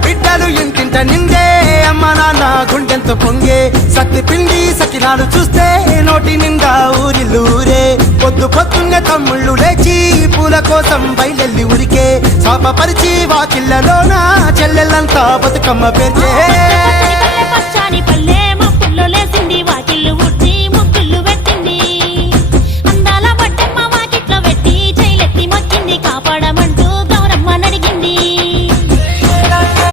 ఆడబిడ్డలు ఇంటింట నిందే అమ్మ నాన్న గుండెంతో పొంగే సత్తి పిండి సకినాలు చూస్తే నోటి నిండా ఊరిల్లూరే పొద్దున్నే తమ్ముళ్ళు లేచి పూల కోసం బయలెల్లి ఉరికే శాపపరిచి వాకిళ్ళలోన చెల్లెళ్ళంతా బతుకమ్మ పేర్చే